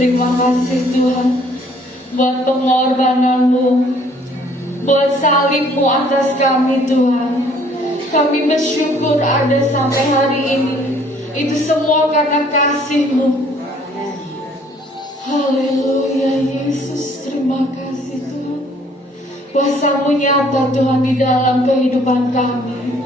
Terima kasih Tuhan buat pengorbanan-Mu, buat salib-Mu atas kami Tuhan. Kami bersyukur ada sampai hari ini. Itu semua karena kasih-Mu. Haleluya Yesus, terima kasih Tuhan. Kuasa-Mu nyata Tuhan di dalam kehidupan kami.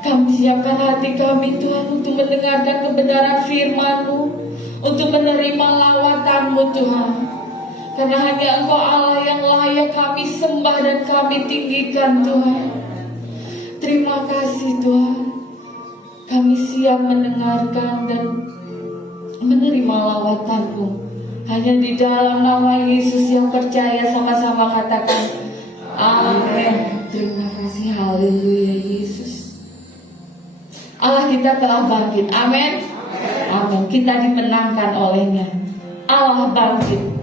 Kami siapkan hati kami Tuhan untuk mendengarkan kebenaran firman-Mu, untuk menerima lawatan-Mu Tuhan. Karena hanya Engkau Allah yang layak kami sembah dan kami tinggikan Tuhan. Terima kasih Tuhan. Kami siap mendengarkan dan menerima lawatan-Mu. Hanya di dalam nama Yesus yang percaya, sama-sama katakan amin. Terima kasih, haleluya Yesus. Allah kita telah bangkit, amin. Amin. Kita dimenangkan olehnya. Allah bangkit.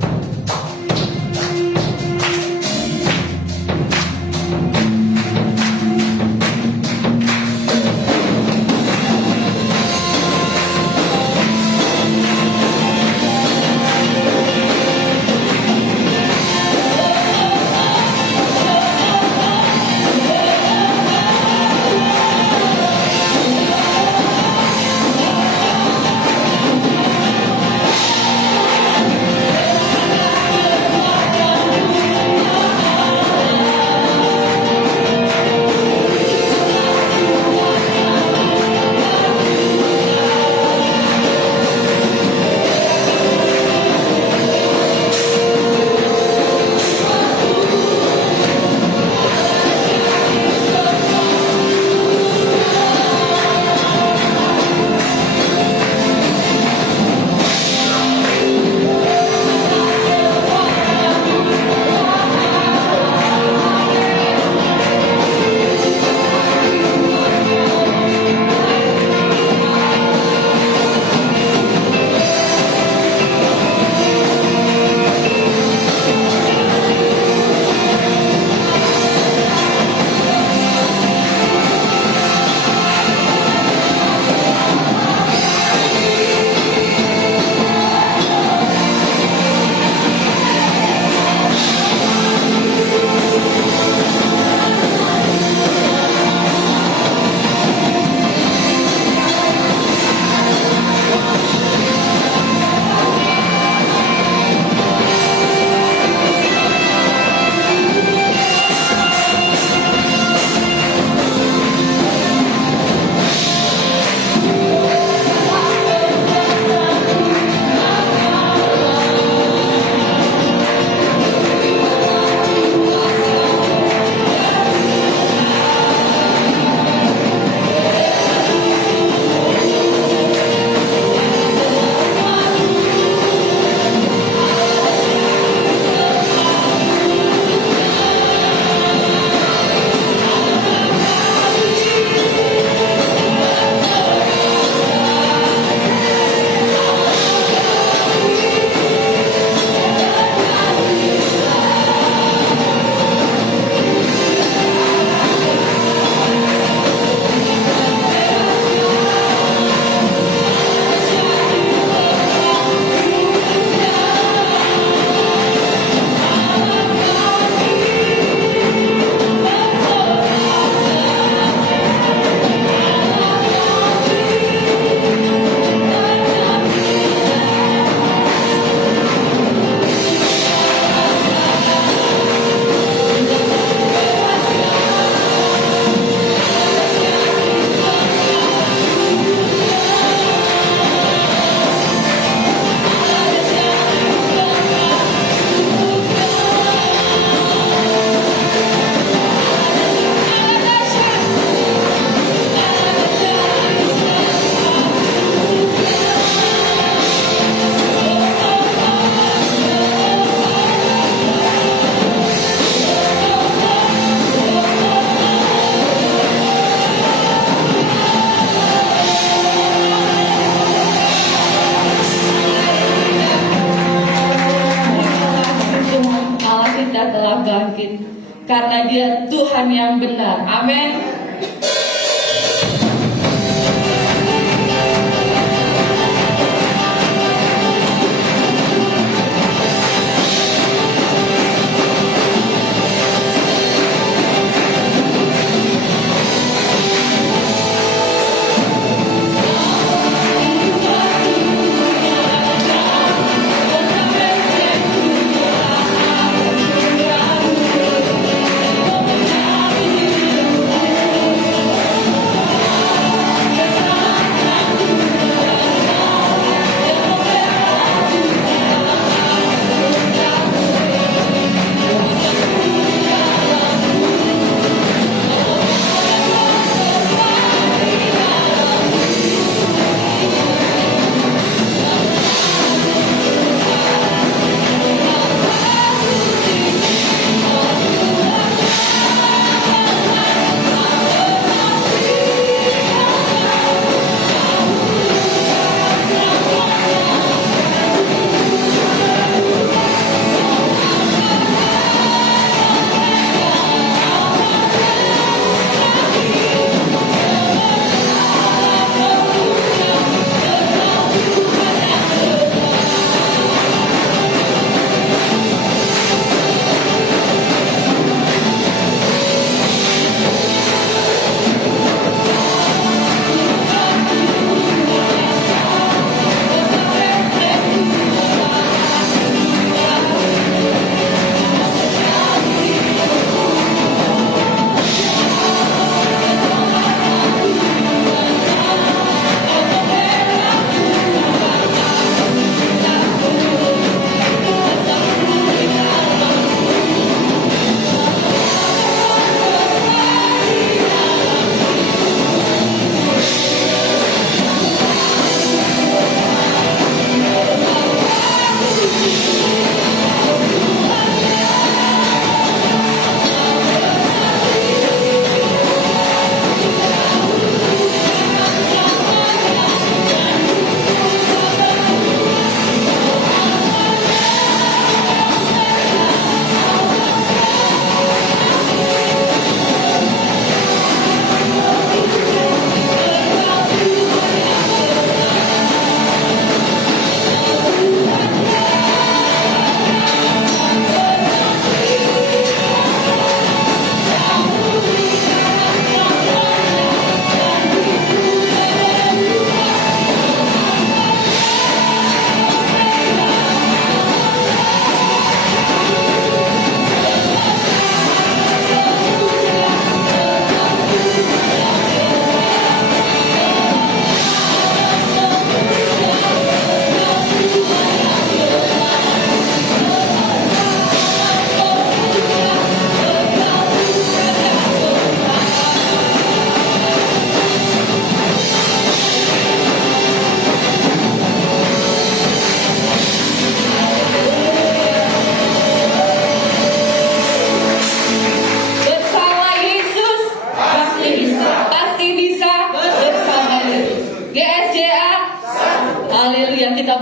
karena Dia Tuhan yang benar. Amin.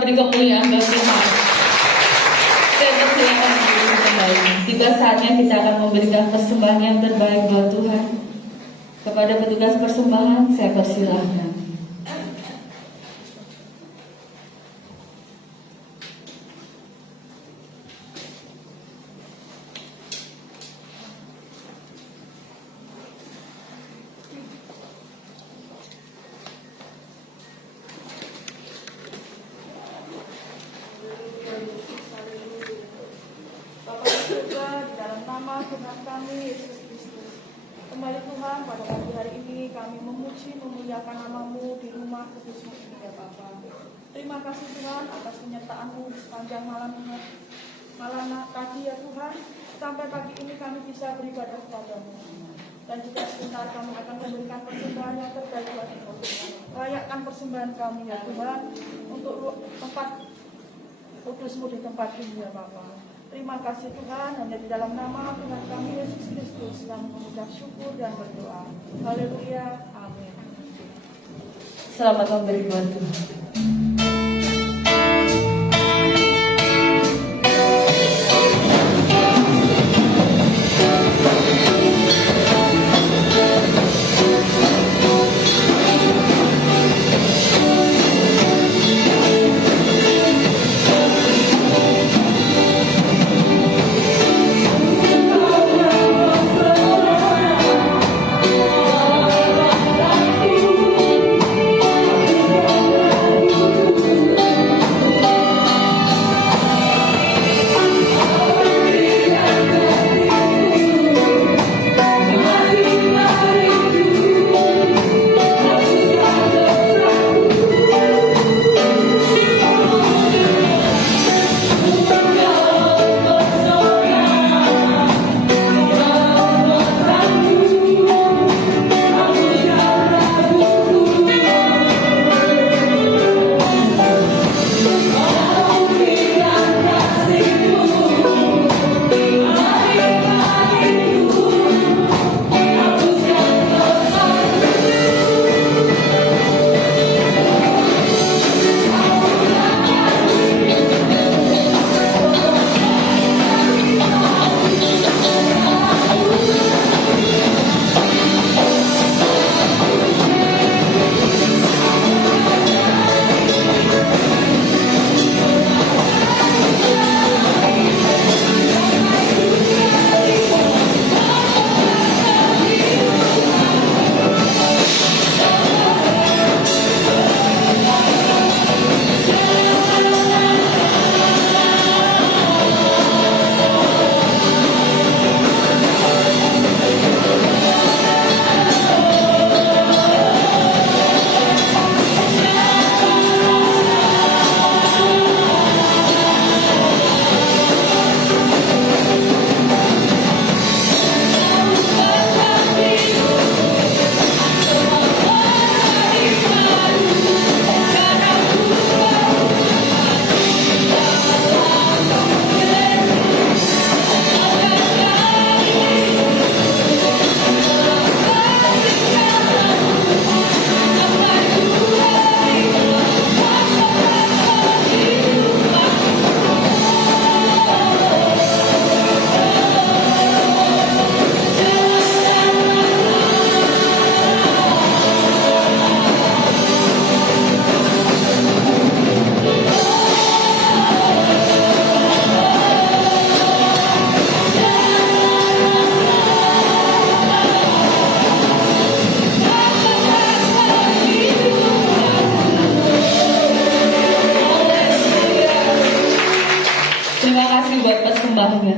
beri kemuliaan bagi Tuhan. Saya persilakan diri kembali. Tiba saatnya kita akan memberikan persembahan yang terbaik buat Tuhan. Kepada petugas persembahan, saya persilahkan. Tuhan kami Yesus Kristus. Kembali Tuhan, pada pagi hari ini kami memuji memuliakan nama-Mu di rumah kudus-Mu ini ya Bapa. Terima kasih Tuhan atas penyertaan-Mu di sepanjang malam tadi ya Tuhan. Sampai pagi ini kami bisa beribadah kepada-Mu. Dan juga sebentar kami akan memberikan persembahan yang terbaik buat Tuhan. Layakkan persembahan kami ya Tuhan untuk tempat kudus-Mu di tempat ini ya Bapa. Terima kasih Tuhan, hanya di dalam nama Tuhan kami Yesus Kristus yang mengucap syukur dan berdoa. Haleluya, amin. Selamat memberi buat Tuhan.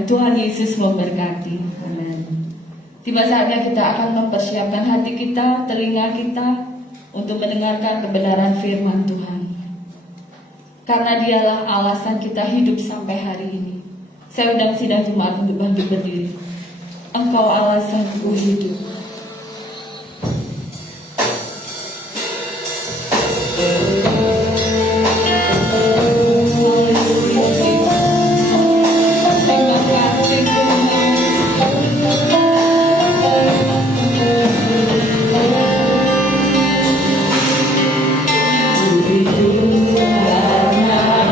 Tuhan Yesus memberkati. Amin. Tiba saatnya kita akan mempersiapkan hati kita, telinga kita untuk mendengarkan kebenaran firman Tuhan. Karena dialah alasan kita hidup sampai hari ini. Saya undang sidang jemaat untuk bangkit berdiri. Engkau alasanku hidup. Karena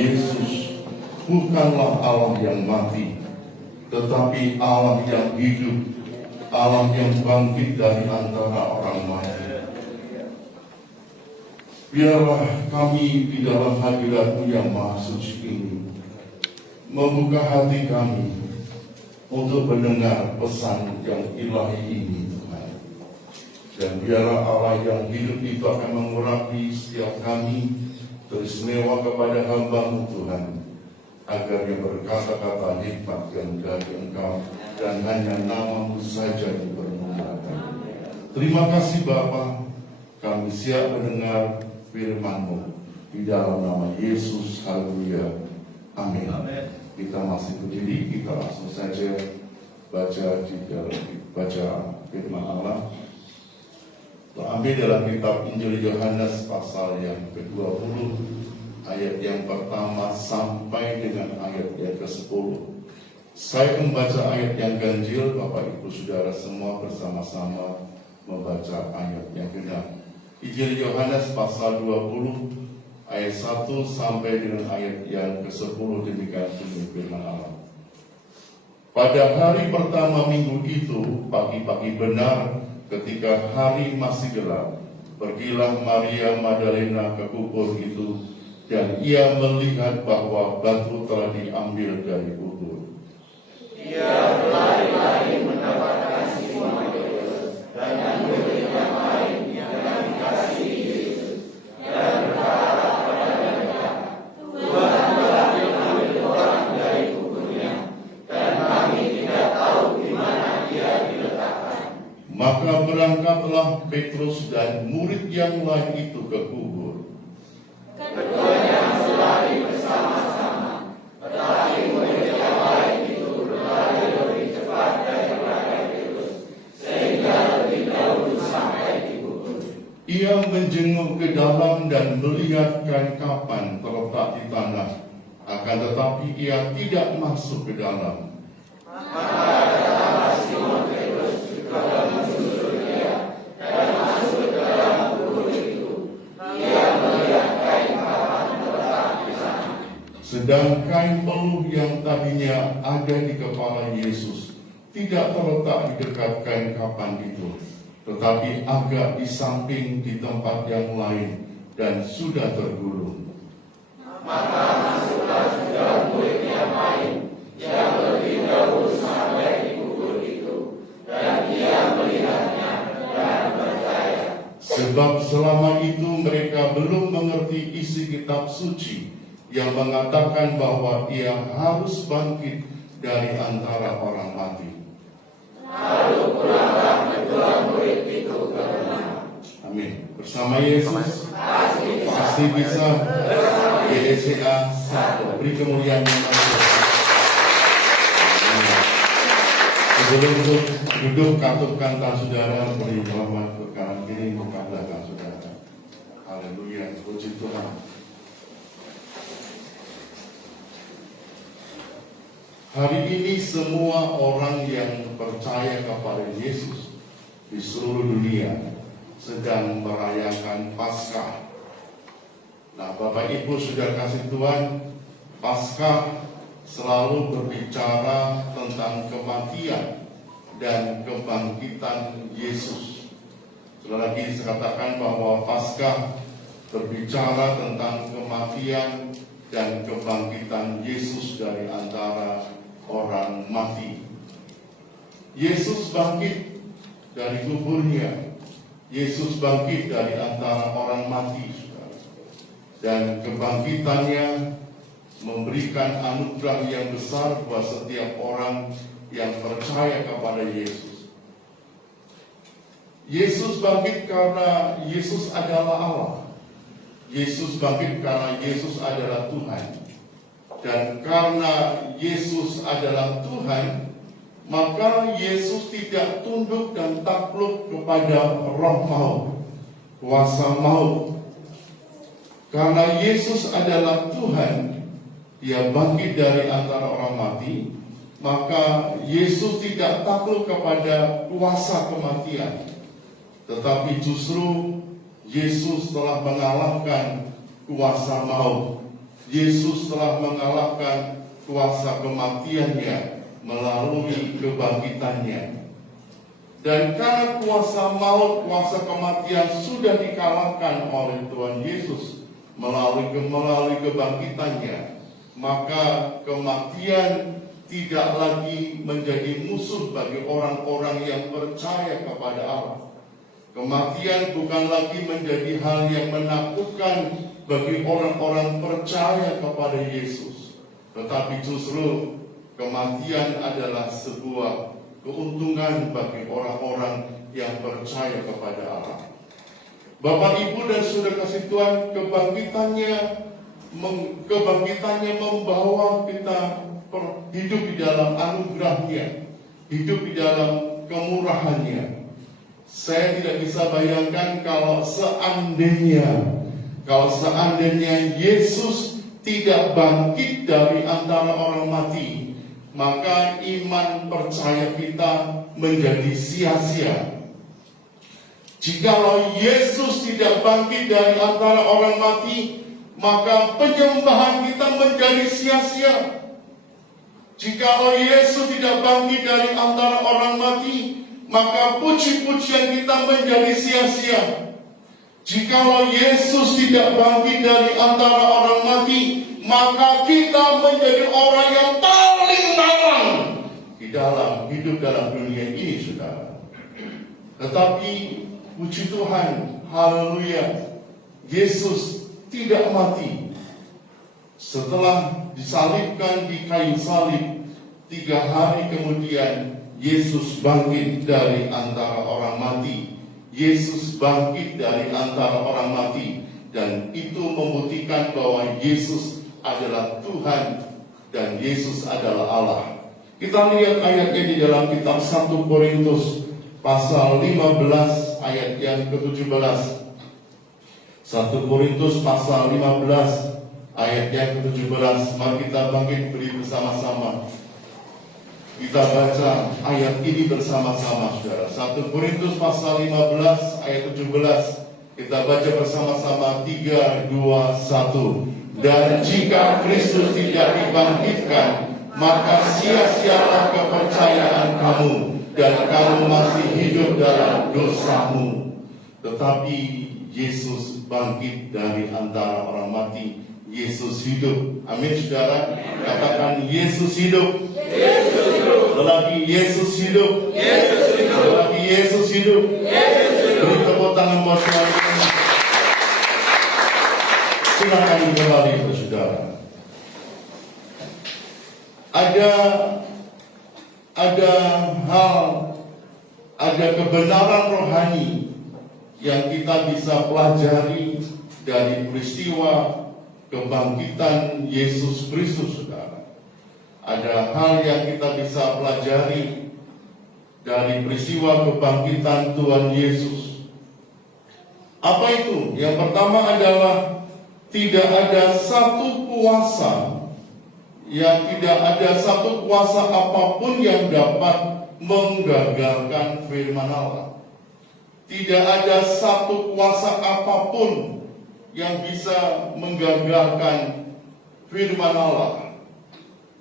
Yesus bukanlah Allah yang mati, tetapi Allah yang hidup, Allah yang bangkit dari antara orang mati. Biarlah kami di dalam hadirat-Mu yang maha suci ini membuka hati kami untuk mendengar pesan yang ilahi ini, Tuhan. Dan biarlah Allah yang hidup itu akan mengurapi setiap kami, teristimewa kepada hamba-Mu, Tuhan, agar yang berkata-kata hikmat yang dari Engkau dan hanya nama-Mu saja dipermuliakan. Terima kasih Bapa, kami siap mendengar firman-Mu di dalam nama Yesus. Haleluya. Amin. Kita masih berdiri, kita langsung saja baca firman Allah. Terambil dalam kitab Injil Yohanes pasal yang ke-20, ayat yang pertama sampai dengan ayat yang ke-10. Saya membaca ayat yang ganjil, Bapak Ibu Saudara semua bersama-sama membaca ayat yang genap. Injil Yohanes pasal 20 ayat 1 sampai dengan ayat yang ke-10, demikian bunyi firman Allah. Pada hari pertama minggu itu, pagi-pagi benar, ketika hari masih gelap, pergilah Maria Magdalena ke kubur itu, dan ia melihat bahwa batu telah diambil dari kubur. Ia berlari-lari mendapatkan Simon Petrus dan murid yang lain yang dikasihi Yesus, dan berkata kepada mereka, Tuhan telah mengambil orang dari kuburnya, dan kami tidak tahu di mana dia diletakkan. Maka berangkatlah Petrus dan murid yang lain itu ke kubur. Keduanya berlari bersama-sama, tetapi murid yang lain itu berlari lebih cepat daripada Petrus, sehingga lebih dahulu sampai di kubur. Ia menjenguk ke dalam dan melihat kain kapan terletak di tanah, akan tetapi ia tidak masuk ke dalam. Maka datanglah Simon Petrus juga menyusul dia dan masuk ke dalam kubur itu. Ia melihat kain kapan terletak di sana. Sedang kain peluh yang tadinya ada di kepala Yesus tidak terletak di dekat kain kapan itu, tetapi agak di samping di tempat yang lain dan sudah tergulung. Maka masuklah juga murid yang lain yang lebih dahulu sampai di kubur itu, dan ia melihatnya dan percaya. Sebab selama itu mereka belum mengerti isi kitab suci yang mengatakan bahwa ia harus bangkit dari antara orang mati. Lalu pulanglah kedua murid itu ke rumah. Amin. Bersama Yesus pasti bisa. GSA 1. Beri kemuliaan yang sebelum duduk, katupkan tangan saudara, beri selamat ke kanan kiri, ke belakang saudara. Haleluya, puji Tuhan. Hari ini semua orang yang percaya kepada Yesus di seluruh dunia sedang merayakan Paskah. Nah, Bapak Ibu sudah kasih Tuhan, Paskah selalu berbicara tentang kematian dan kebangkitan Yesus. Sekali lagi saya katakan bahwa Paskah berbicara tentang kematian dan kebangkitan Yesus dari antara orang mati. Yesus bangkit dari kuburnya. Yesus bangkit dari antara orang mati. Dan kebangkitannya memberikan anugerah yang besar buat setiap orang yang percaya kepada Yesus. Yesus bangkit karena Yesus adalah Allah. Yesus bangkit karena Yesus adalah Tuhan. Dan karena Yesus adalah Tuhan, maka Yesus tidak tunduk dan takluk kepada roh maut, kuasa maut. Karena Yesus adalah Tuhan, Dia bangkit dari antara orang mati, maka Yesus tidak takluk kepada kuasa kematian. Tetapi justru Yesus telah mengalahkan kuasa maut Yesus telah mengalahkan kuasa kematiannya melalui kebangkitannya. Dan karena kuasa maut, kuasa kematian sudah dikalahkan oleh Tuhan Yesus melalui kebangkitannya, maka kematian tidak lagi menjadi musuh bagi orang-orang yang percaya kepada Allah. Kematian bukan lagi menjadi hal yang menakutkan bagi orang-orang percaya kepada Yesus, tetapi justru kematian adalah sebuah keuntungan bagi orang-orang yang percaya kepada Allah. Bapak, Ibu, dan Saudara kasih Tuhan, kebangkitannya membawa kita hidup di dalam anugerah-Nya, hidup di dalam kemurahan-Nya. Saya tidak bisa bayangkan kalau seandainya Yesus tidak bangkit dari antara orang mati, maka iman percaya kita menjadi sia-sia. Jikalau Yesus tidak bangkit dari antara orang mati, maka penyembahan kita menjadi sia-sia. Jikalau Yesus tidak bangkit dari antara orang mati, maka puji-pujian kita menjadi sia-sia. Jikalau Yesus tidak bangkit dari antara orang mati, maka kita menjadi orang yang paling malang di dalam hidup dalam dunia ini, saudara. Tetapi puji Tuhan, haleluya, Yesus tidak mati. Setelah disalibkan di kayu salib, 3 hari kemudian Yesus bangkit dari antara orang mati. Yesus bangkit dari antara orang mati, dan itu membuktikan bahwa Yesus adalah Tuhan dan Yesus adalah Allah. Kita lihat ayatnya di dalam kitab 1 Korintus pasal 15 ayat yang ke-17. 1 Korintus pasal 15 ayat yang ke-17. Mari kita bangkit berdiri bersama-sama. Kita baca ayat ini bersama-sama, saudara. 1 Korintus pasal 15 ayat 17. Kita baca bersama-sama. 3, 2, 1. Dan jika Kristus tidak dibangkitkan, maka sia-sialah kepercayaan kamu, dan kamu masih hidup dalam dosamu. Tetapi Yesus bangkit dari antara orang mati. Yesus hidup. Amin, saudara. Katakan, Yesus hidup. Yesus hidup. Lelaki, Yesus hidup. Yesus hidup. Lelaki, Yesus hidup. Yesus hidup. Beri tepuk tangan buat Tuhan. Silakan kembali, saudara. Ada kebenaran rohani yang kita bisa pelajari dari peristiwa kebangkitan Yesus Kristus, saudara. Ada hal yang kita bisa pelajari dari peristiwa kebangkitan Tuhan Yesus. Apa itu? Yang pertama adalah tidak ada satu kuasa apapun yang dapat menggagalkan firman Allah. Tidak ada satu kuasa apapun yang bisa menggagalkan firman Allah.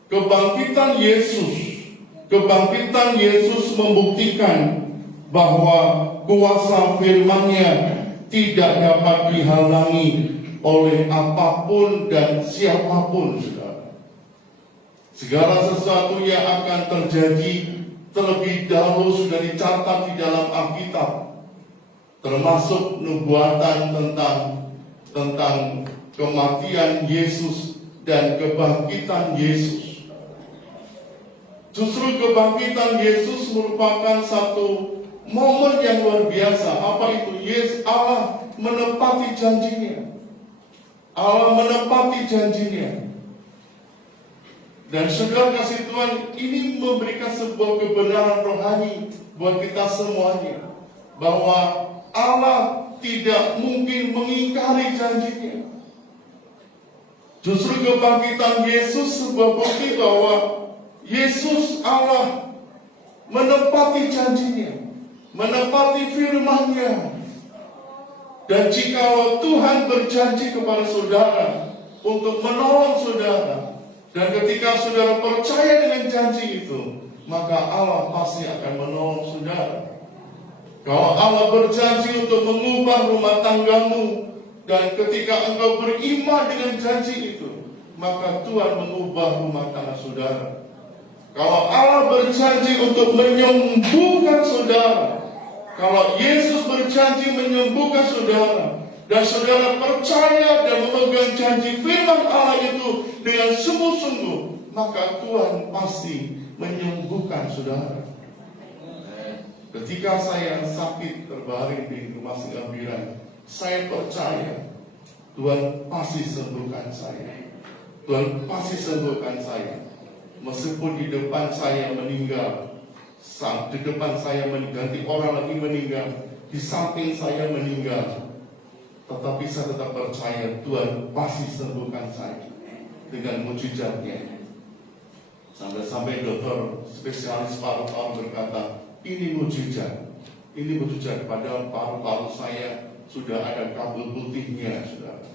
Kebangkitan Yesus membuktikan bahwa kuasa firman-Nya tidak dapat dihalangi oleh apapun dan siapapun, saudara. Segala sesuatu yang akan terjadi terlebih dahulu sudah dicatat di dalam Alkitab, termasuk nubuatan tentang kematian Yesus dan kebangkitan Yesus. Justru kebangkitan Yesus merupakan satu momen yang luar biasa. Apa itu? Allah menepati janjinya. Allah menepati janjinya. Dan saudara kasih Tuhan, ini memberikan sebuah kebenaran rohani buat kita semuanya, bahwa Allah tidak mungkin mengingkari janjinya. Justru kebangkitan Yesus sebuah bukti bahwa Yesus Allah menepati janjinya, menepati firman-Nya. Dan jika Tuhan berjanji kepada saudara, untuk menolong saudara. Dan ketika saudara percaya dengan janji itu, maka Allah pasti akan menolong saudara. Kalau Allah berjanji untuk mengubah rumah tanggamu, dan ketika engkau beriman dengan janji itu, maka Tuhan mengubah rumah tangga saudara. Kalau Allah berjanji untuk menyembuhkan saudara, kalau Yesus berjanji menyembuhkan saudara, dan saudara percaya dan memegang janji firman Allah itu dengan sungguh-sungguh, maka Tuhan pasti menyembuhkan saudara. Ketika saya sakit terbaring di rumah Singambiran, saya percaya Tuhan pasti sembuhkan saya. Tuhan pasti sembuhkan saya. Meskipun di depan saya meninggal, di depan saya ganti orang lagi meninggal, di samping saya meninggal, tetapi saya tetap percaya Tuhan pasti sembuhkan saya dengan mujizatnya. Sampai-sampai dokter spesialis paru-paru berkata, ini mujizat, padahal paru-paru saya sudah ada kabel putihnya, saudara.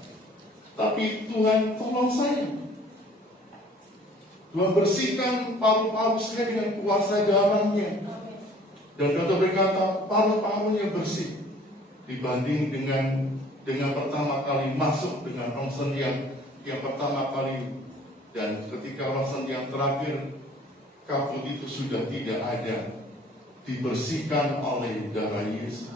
Tapi Tuhan tolong saya. Tuhan bersihkan paru-paru saya dengan kuasa darahnya. Dan dokter berkata, paru-parunya bersih dibanding dengan pertama kali masuk dengan rongsen yang pertama kali. Dan ketika rongsen yang terakhir, kabel itu sudah tidak ada, dibersihkan oleh darah Yesus.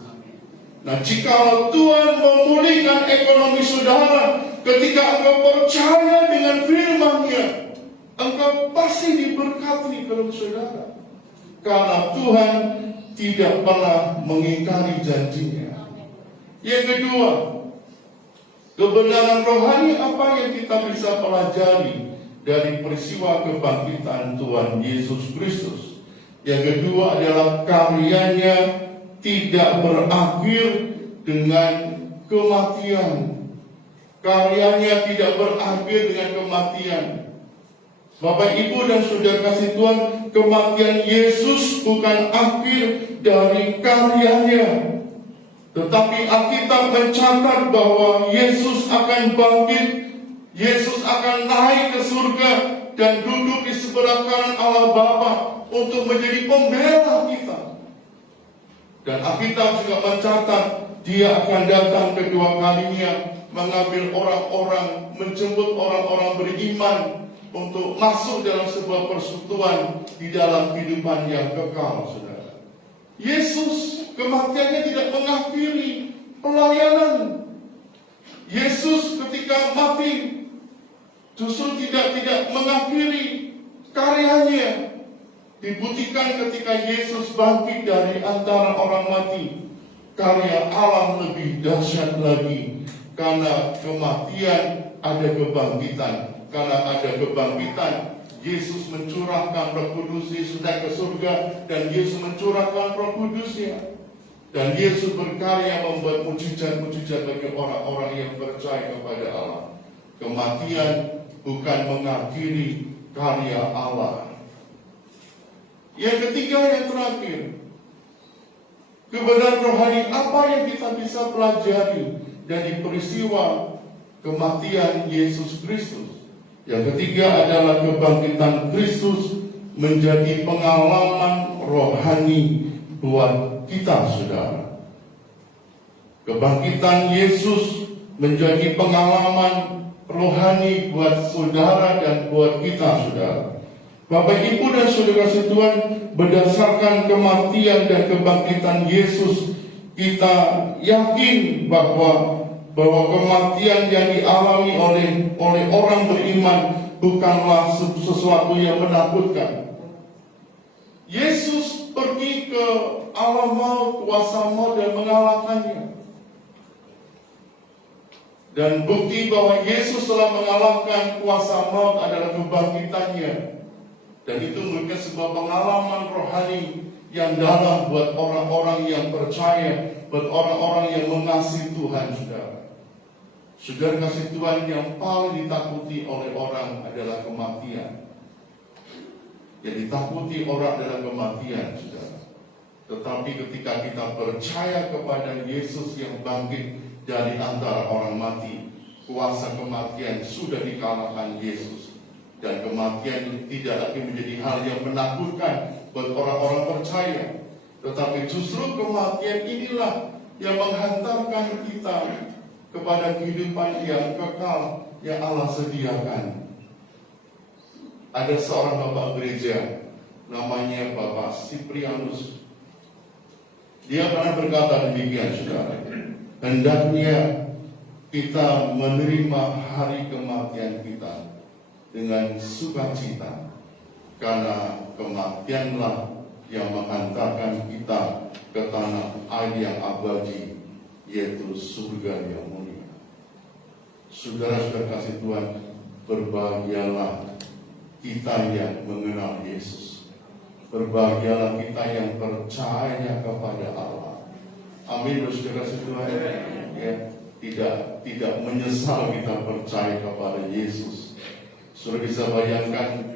Nah, jika Tuhan memulihkan ekonomi saudara, ketika engkau percaya dengan firman-Nya, engkau pasti diberkati dalam saudara. Karena Tuhan tidak pernah mengingkari janjinya. Yang kedua, kebenaran rohani apa yang kita bisa pelajari dari peristiwa kebangkitan Tuhan Yesus Kristus? Yang kedua adalah karyanya tidak berakhir dengan kematian. Karyanya tidak berakhir dengan kematian. Bapak, Ibu, dan saudara kasih Tuhan, kematian Yesus bukan akhir dari karyanya. Tetapi Alkitab mencatat bahwa Yesus akan bangkit, Yesus akan naik ke surga dan duduk di sebelah kanan Allah Bapa untuk menjadi pembela kita. Dan Alkitab juga mencatat Dia akan datang kedua kalinya, mengambil orang-orang, menjemput orang-orang beriman untuk masuk dalam sebuah persekutuan di dalam kehidupan yang kekal, saudara. Yesus kematiannya tidak mengakhiri pelayanan. Yesus ketika mati justru tidak mengakhiri karyanya. Dibuktikan ketika Yesus bangkit dari antara orang mati, karya Allah lebih dahsyat lagi. Karena kematian ada kebangkitan. Karena ada kebangkitan, Yesus mencurahkan Roh Kudus. Yesus naik ke surga dan Yesus mencurahkan Roh Kudusnya. Dan Yesus berkarya membuat mujizat-mujizat bagi orang-orang yang percaya kepada Allah. Kematian bukan mengakhiri karya Allah. Yang ketiga, yang terakhir, kebenaran rohani apa yang kita bisa pelajari dari peristiwa kematian Yesus Kristus? Yang ketiga adalah kebangkitan Kristus menjadi pengalaman rohani buat kita, saudara. Kebangkitan Yesus menjadi pengalaman rohani buat saudara dan buat kita, saudara. Bapak, Ibu, dan saudara Tuhan, berdasarkan kematian dan kebangkitan Yesus, kita yakin bahwa kematian yang dialami oleh orang beriman bukanlah sesuatu yang menakutkan. Yesus pergi ke alam maut, kuasa maut, dan mengalahkannya. Dan bukti bahwa Yesus telah mengalahkan kuasa maut adalah kebangkitannya. Dan itu merupakan sebuah pengalaman rohani yang dalam buat orang-orang yang percaya, buat orang-orang yang mengasihi Tuhan, saudara. Saudara kasih Tuhan, yang paling ditakuti oleh orang adalah kematian. Yang ditakuti orang adalah kematian, saudara. Tetapi ketika kita percaya kepada Yesus yang bangkit dari antara orang mati, kuasa kematian sudah dikalahkan Yesus. Dan kematian itu tidak lagi menjadi hal yang menakutkan buat orang-orang percaya. Tetapi justru kematian inilah yang menghantarkan kita kepada kehidupan yang kekal yang Allah sediakan. Ada seorang bapak gereja, namanya Bapak Siprianus. Dia pernah berkata demikian, saudara. Hendaknya kita menerima hari kematian kita dengan sukacita, karena kematianlah yang menghantarkan kita ke tanah air yang abadi, yaitu surga yang mulia. Saudara-saudara kasih Tuhan, berbahagialah kita yang mengenal Yesus. Berbahagialah kita yang percaya kepada Allah. Amin, saudara kasih Tuhan. Ya, tidak menyesal kita percaya kepada Yesus. Sudah bisa bayangkan,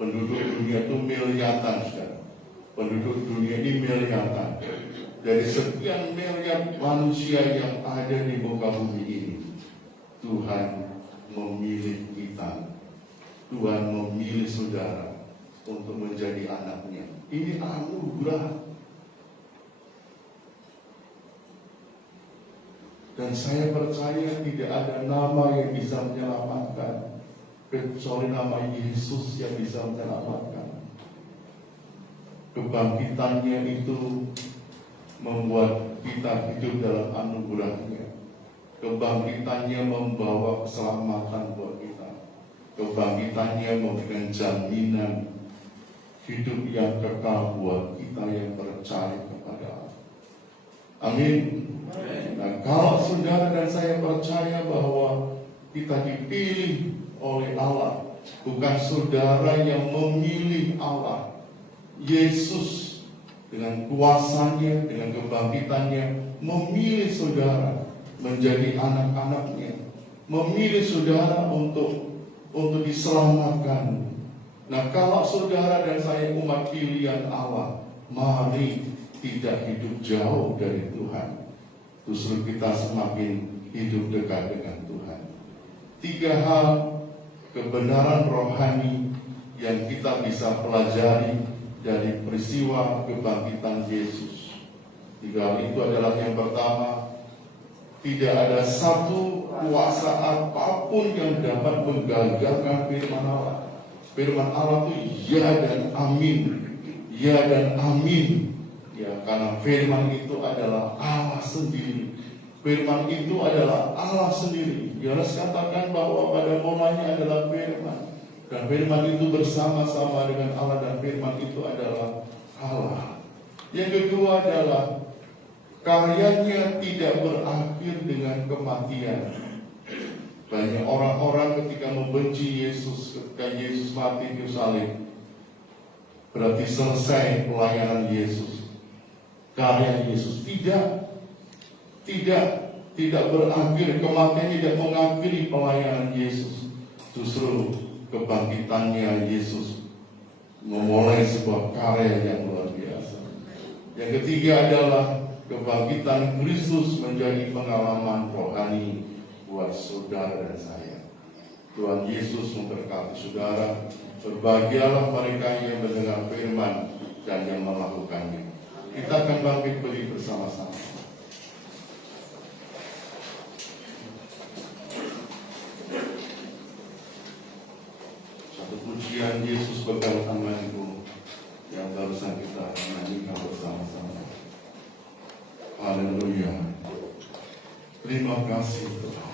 penduduk dunia itu miliaran, saudara. Penduduk dunia ini miliaran. Dari sekian miliar manusia yang ada di muka bumi ini, Tuhan memilih kita. Tuhan memilih saudara untuk menjadi anaknya. Ini anugerah. Dan saya percaya tidak ada nama yang bisa menyelamatkan kecuali nama Yesus yang bisa menyelamatkan. Kebangkitannya itu membuat kita hidup dalam anugerahnya. Kebangkitannya membawa keselamatan buat kita. Kebangkitannya memberikan jaminan hidup yang kekal buat kita yang percaya kepada Allah. Amin. Nah, kalau saudara dan saya percaya bahwa kita dipilih oleh Allah, bukan saudara yang memilih Allah, Yesus dengan kuasanya, dengan kebangkitannya memilih saudara menjadi anak-anaknya, memilih saudara untuk diselamatkan. Nah, kalau saudara dan saya umat pilihan Allah, mari tidak hidup jauh dari Tuhan. Justru kita semakin hidup dekat dengan Tuhan. 3 hal kebenaran rohani yang kita bisa pelajari dari peristiwa kebangkitan Yesus. 3 hal itu adalah, yang pertama, tidak ada satu kuasa apapun yang dapat menggagalkan firman Allah. Firman Allah itu ya dan amin. Ya dan amin. Ya, karena firman itu adalah Allah sendiri. Firman itu adalah Allah sendiri. Yohanes katakan bahwa pada mulanya adalah firman. Dan firman itu bersama-sama dengan Allah, dan firman itu adalah Allah. Yang kedua adalah karyanya tidak berakhir dengan kematian. Banyak orang-orang ketika membenci Yesus, ketika Yesus mati di salib, berarti selesai pelayanan Yesus, karya Yesus. Tidak berakhir. Kematian tidak mengakhiri pelayanan Yesus. Justru kebangkitannya Yesus memulai sebuah karya yang luar biasa. Yang ketiga adalah kebangkitan Kristus menjadi pengalaman rohani buat saudara dan saya. Tuhan Yesus memberkati saudara. Berbahagialah mereka yang mendengar firman dan yang melakukannya. Kita akan bangkit berdiri bersama-sama. Satu pujian Yesus berkaitan dengan yang barusan kita nyanyikan bersama-sama. Haleluya. Terima kasih Tuhan.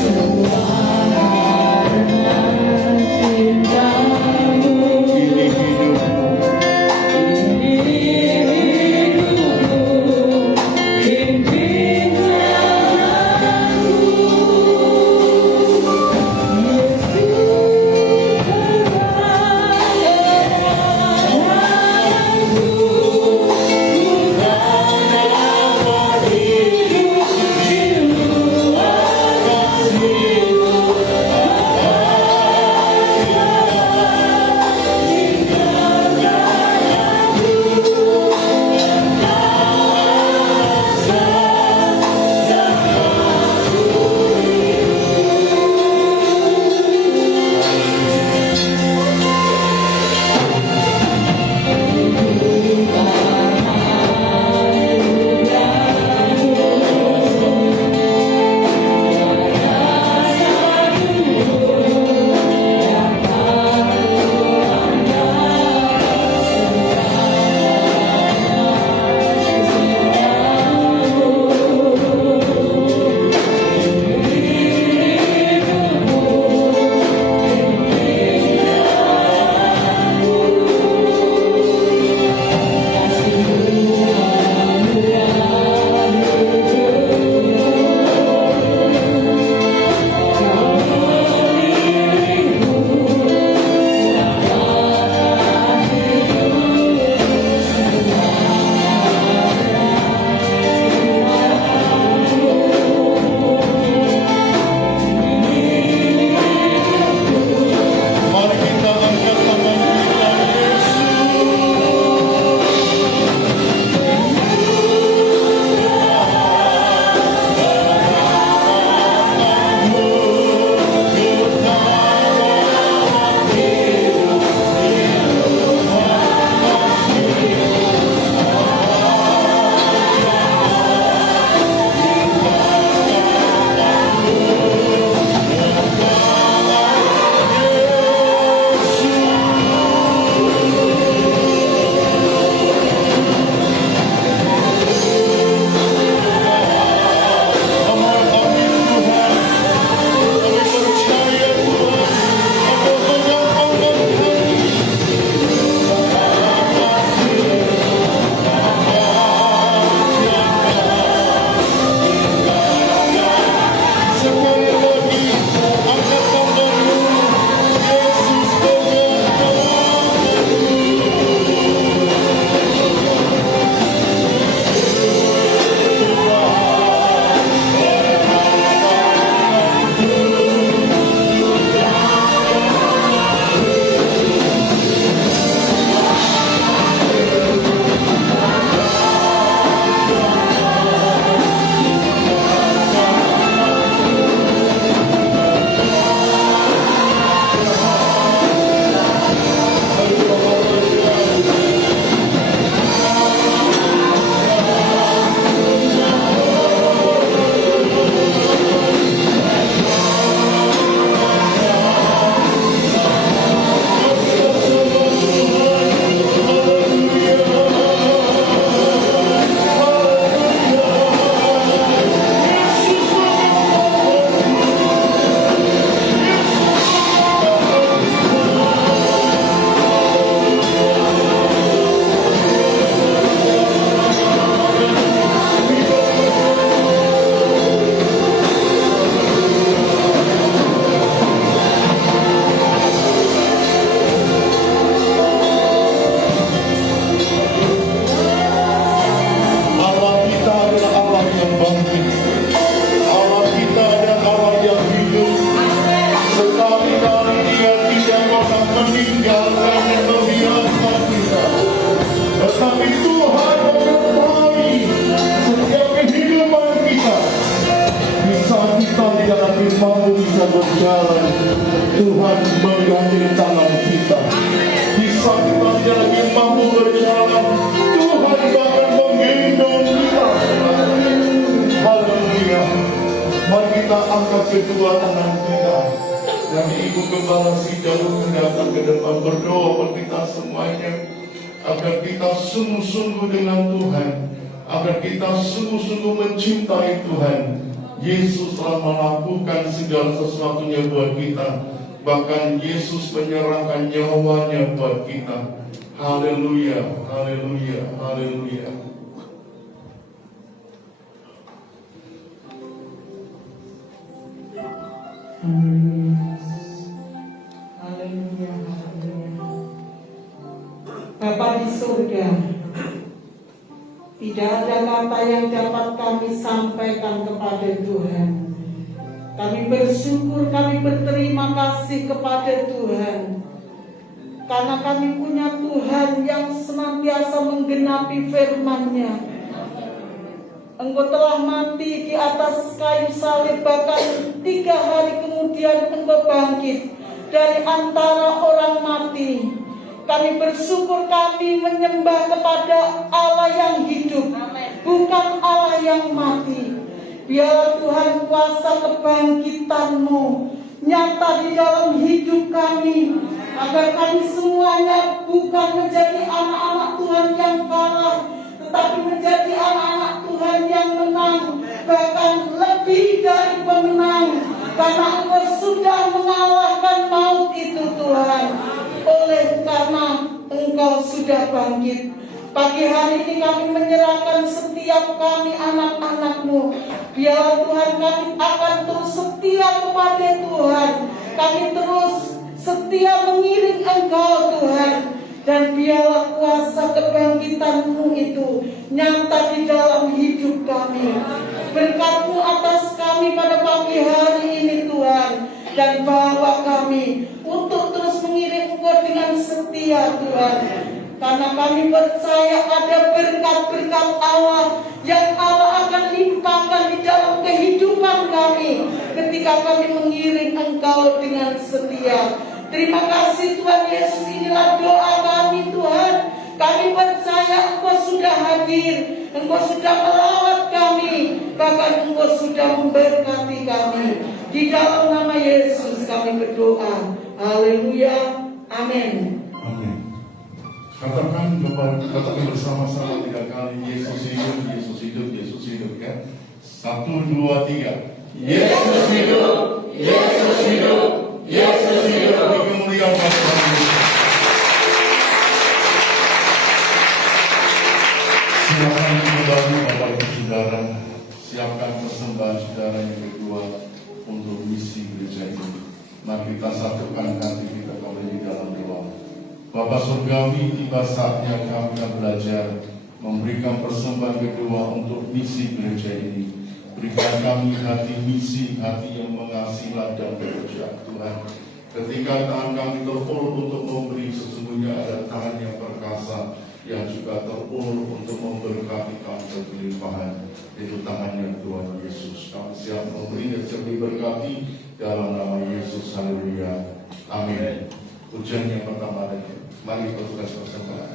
Semua kedua tangan kita. Dan Ibu Gembala Sidang datang ke depan berdoa buat kita semuanya, agar kita sungguh-sungguh dengan Tuhan, agar kita sungguh-sungguh mencintai Tuhan. Yesus telah melakukan segala sesuatunya buat kita, bahkan Yesus menyerahkan nyawanya buat kita. Haleluya, haleluya, haleluya. Haleluya, haleluya. Bapa di surga, tidak ada kata yang dapat kami sampaikan kepada Tuhan. Kami bersyukur, kami berterima kasih kepada Tuhan, karena kami punya Tuhan yang senantiasa menggenapi firman-Nya. Engkau telah mati di atas kayu salib, bahkan 3 hari kemudian Engkau bangkit dari antara orang mati. Kami bersyukur, kami menyembah kepada Allah yang hidup, bukan Allah yang mati. Biar Tuhan kuasa kebangkitan-Mu nyata di dalam hidup kami, agar kami semuanya bukan menjadi anak-anak Tuhan yang kalah, tetapi menjadi anak-anak Tuhan yang menang, bahkan lebih dari pemenang, karena Engkau sudah mengalahkan maut itu Tuhan. Oleh karena Engkau sudah bangkit, pagi hari ini kami menyerahkan setiap kami anak-anak-Mu. Biar Tuhan kami akan terus setia kepada Tuhan, kami terus setia mengiring Engkau Tuhan. Dan biarlah kuasa kebangkitan-Mu itu nyata di dalam hidup kami. Berkat-Mu atas kami pada pagi hari ini Tuhan, dan bawa kami untuk terus mengiring Engkau dengan setia Tuhan. Karena kami percaya ada berkat-berkat Allah yang Allah akan limpahkan di dalam kehidupan kami ketika kami mengiring Engkau dengan setia. Terima kasih Tuhan Yesus, inilah doa kami Tuhan. Kami percaya Engkau sudah hadir, Engkau sudah melawat kami, bahkan Engkau sudah memberkati kami. Di dalam nama Yesus kami berdoa. Haleluya. Amin. Amin. Katakan bersama-sama 3 kali, Yesus hidup, Yesus hidup, Yesus hidup, ya. 1, 2, 3. Yesus hidup, Yesus hidup, Yesus hidup. Kemuliaan Tuhan. Silakan kembali Bapak Ibu Saudara, siapkan persembahan saudara yang kedua untuk misi gereja ini. Mari kita satukan hati kita kembali di dalam doa. Bapa Surgawi, tiba saatnya kami akan belajar memberikan persembahan kedua untuk misi gereja ini. Berikan kami hati misi, hati yang mengasihi dan bekerja Tuhan. Ketika tangan kami terulur untuk memberi, sesungguhnya ada tangan yang perkasa yang juga terulur untuk memberkati kami berlimpahan. Itu tangannya Tuhan Yesus. Kami siap memberi dan siap diberkati dalam nama Yesus. Haleluya. Amin. Ujian yang pertama lagi. Mari kita tugas persembahan.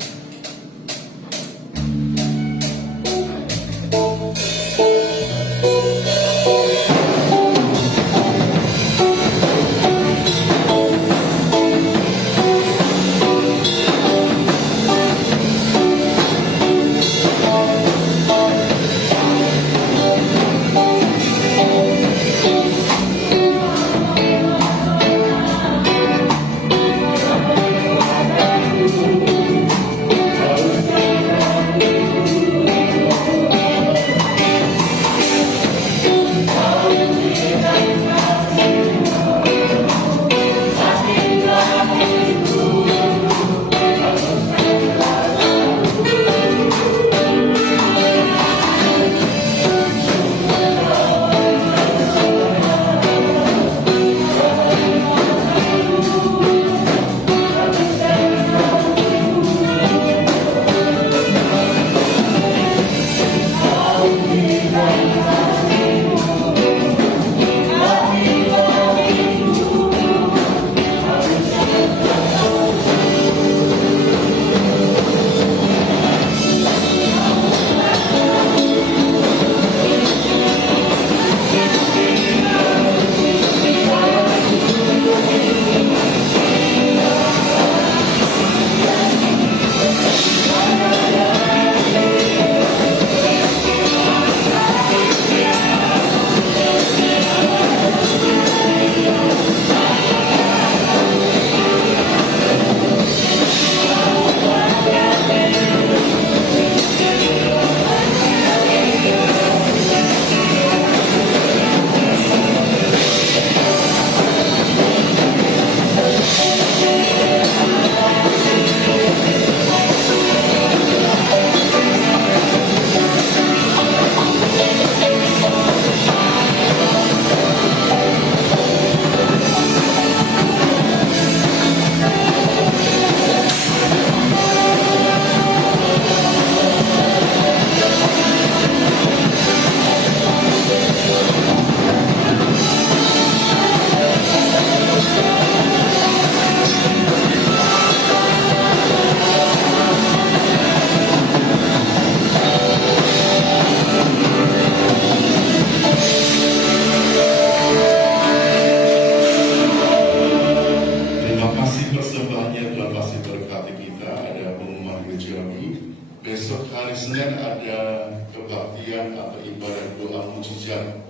kebaktian atau ibadah doa mujizat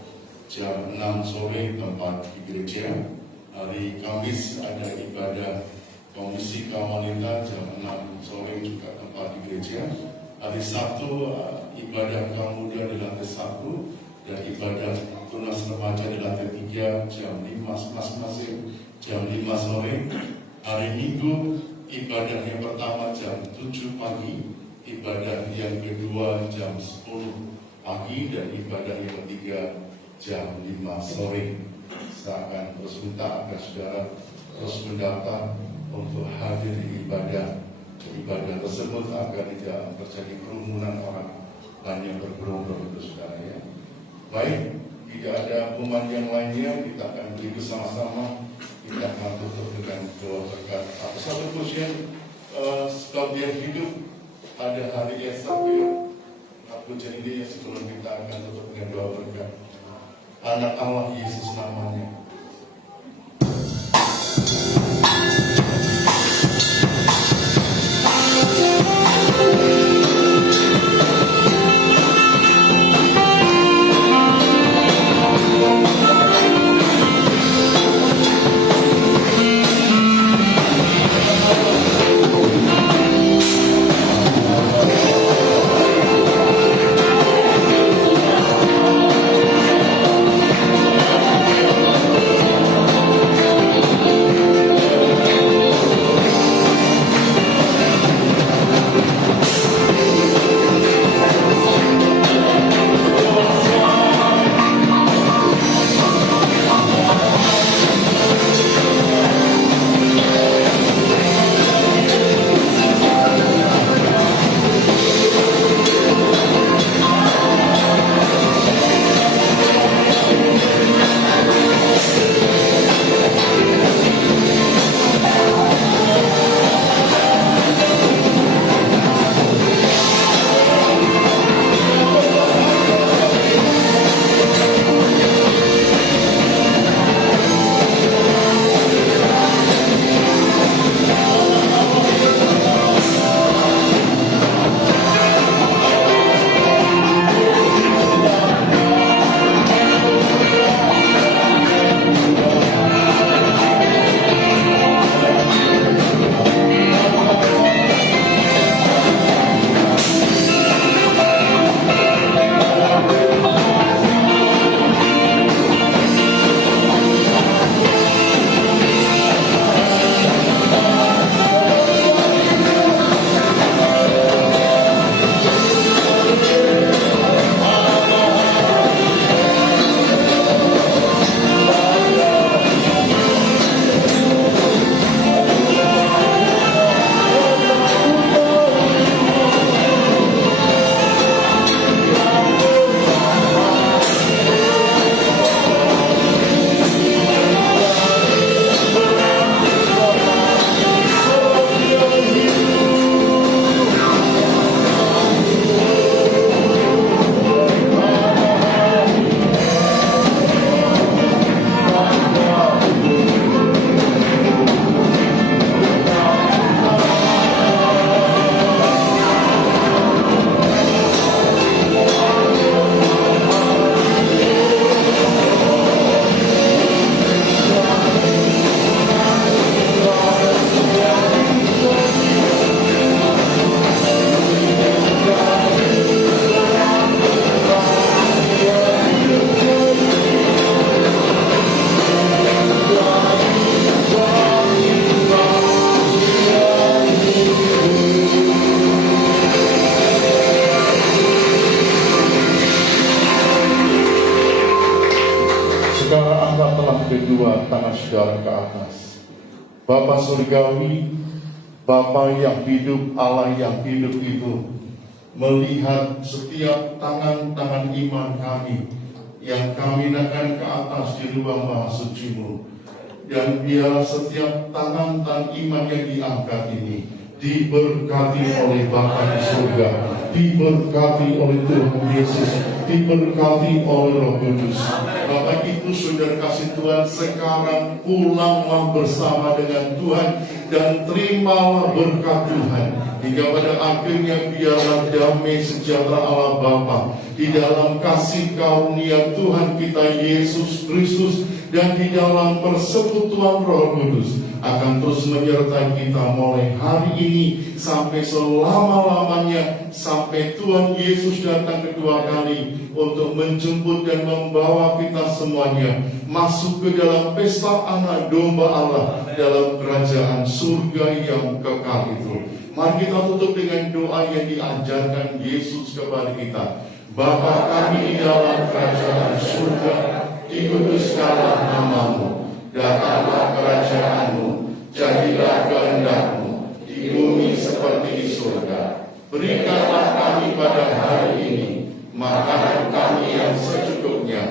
jam 6 sore tempat di gereja. Hari Kamis ada ibadah komisi kawanita jam 6 sore juga tempat di gereja. Hari Sabtu ibadah kaum muda di lantai 1 dan ibadah tunas remaja di lantai 3 jam 5 masing-masing jam 5 sore. Hari Minggu ibadah yang pertama jam 7 pagi, ibadah yang kedua jam 10 pagi, dan ibadah yang ketiga jam 5 sore. Saya akan terus minta agar saudara terus mendaftar untuk hadir di ibadah tersebut agar tidak terjadi kerumunan orang banyak bergerombol itu saudara ya. Baik, tidak ada pengumuman yang lainnya, kita akan beri bersama-sama. Kita akan tutup dengan doa berkat. Satu pujian sebab dia hidup, ada hari esok pujian ini sebelum kita akan tutup dengan doa berkat. Anak Allah Yesus namanya. kedua tangan saudara ke atas. Bapa surgawi, Bapa yang hidup, Allah yang hidup itu, melihat setiap tangan-tangan iman kami yang kami naikkan ke atas di ruang maha suci-Mu, dan biar setiap tangan-tangan iman yang diangkat ini diberkati oleh Bapa di surga, diberkati oleh Tuhan Yesus, diberkati oleh Roh Kudus. Bapak itu saudara kasih Tuhan, sekarang pulanglah bersama dengan Tuhan dan terimalah berkat Tuhan hingga pada akhirnya biarlah damai sejahtera Allah Bapa di dalam kasih karunia Tuhan kita Yesus Kristus dan di dalam persekutuan Roh Kudus akan terus menyertai kita mulai hari ini sampai selama-lamanya, sampai Tuhan Yesus datang kedua kali untuk menjemput dan membawa kita semuanya masuk ke dalam pesta anak domba Allah dalam kerajaan surga yang kekal itu. Mari kita tutup dengan doa yang diajarkan Yesus kepada kita. Bapa kami di dalam kerajaan surga, dikuduskanlah namamu, datanglah kerajaanmu, jadilah kehendak-Mu di bumi seperti di surga. Berikanlah kami pada hari ini makanan kami yang secukupnya,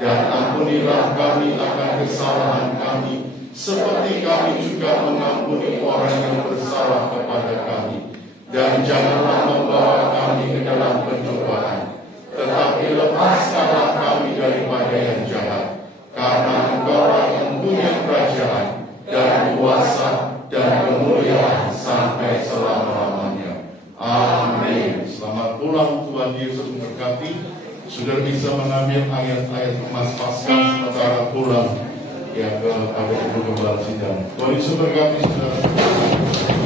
dan ampunilah kami akan kesalahan kami, seperti kami juga mengampuni orang yang bersalah kepada kami. Dan janganlah membawa kami ke dalam pencobaan, tetapi lepaskanlah kami daripada yang jahat. Karena Engkau yang punya kerajaan dan kuasa dan kemuliaan sampai selama-lamanya. Amin. Selamat pulang, Tuhan Yesus memberkati. Sudah bisa mengambil ayat-ayat emas Paskah sementara pulang yang kepada Ibu Gembala Sidang. Tuhan Yesus memberkati saudara.